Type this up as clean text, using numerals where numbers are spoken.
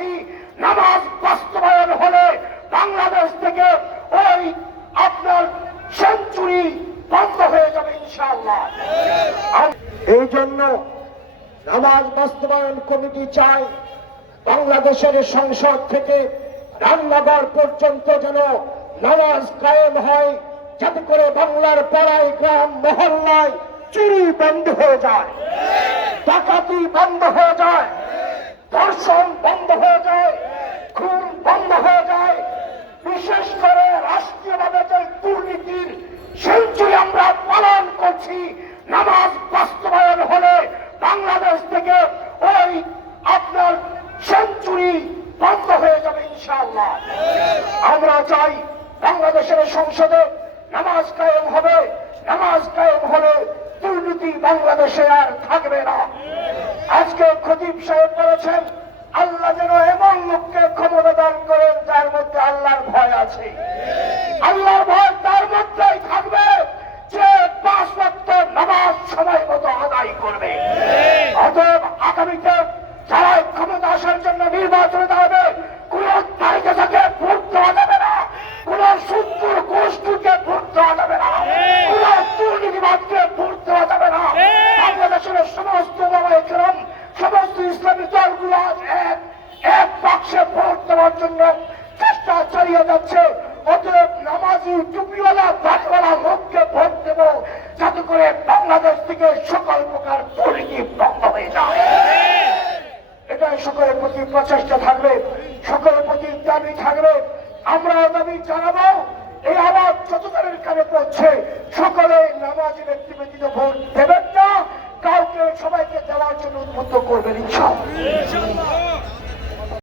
করছি, নামাজ বাস্তবায়ন হলে বাংলাদেশ থেকে ওই আপনার সেঞ্চুরি বন্ধ হয়ে যাবে ইনশাআল্লাহ। এই জন্য নামাজ বাস্তবায়ন কমিটি চায় বাংলাদেশের সংসদ থেকে রান্নাঘর পর্যন্ত যেন নামাজ কায়েম হয়, যাতে করে বাংলার পাড়ায় গ্রাম মহল্লায় চুরি বন্ধ হয়ে যায়, ডাকাতি বন্ধ হয়ে যায়, ধর্ষণ বন্ধ হয়ে যায়, খুন বন্ধ হয়ে যায়। বিশেষ করে রাষ্ট্রীয়ভাবে যে দুর্নীতির সেঞ্চুরি আমরা পালন করছি, নামাজ বাস্তবায়ন হলে বাংলাদেশ থেকে ওই আপনার সেঞ্চুরি বন্ধ হয়ে যাবে ইনশাআল্লাহ। আমরা চাই বাংলাদেশের সংসদে নামাজ কায়েম হবে, নামাজ কায়েম হলে দুর্নীতি বাংলাদেশে আর থাকবে না। আজকে খতিব সাহেব বলেছেন, আল্লাহ যেন এমন লোককে ক্ষমতা দান করেন যার মধ্যে আল্লাহর ভয় আছে। আল্লাহর ভয় তার মধ্যেই থাকবে যে 5 ওয়াক্ত নামাজ সময় মতো আদায় করবে। অতএব আগামীতে যারা ক্ষমতা আসার জন্য নির্বাচনে দাঁড়াবে, কোন তারিখে তাকে ভোট দেওয়া যাবে না, কোন সুন্দর গোষ্ঠীকে ভোট দেওয়া যাবে না, কোন দুর্নীতিবাদকে ভোট দেওয়া যাবে না। বাংলাদেশের সমস্ত ওলামায়ে-কেরাম, সমস্ত ইসলামী দলগুলো এক বাক্সে ভোট দেওয়ার জন্য চেষ্টা চালিয়ে যাচ্ছে। অতএব নামাজি টুপিওয়ালা দাড়িওয়ালা লোককে ভোট দেব, যাতে করে বাংলাদেশ থেকে সকল প্রকার দুর্নীতি বন্ধ হয়ে যায়। এটাই সকলের প্রতি প্রচেষ্টা থাকবে, সকলের প্রতি দাবি থাকবে। আমরা দাবি জানাবো, এই আওয়াজ যতজনের কানে পড়ছে, সকলে নামাজি ব্যক্তি ব্যতীত ভোট দেবেন না, কাউকে সবাইকে দেওয়ার জন্য উদ্বুদ্ধ করবেন ইনশাআল্লাহ।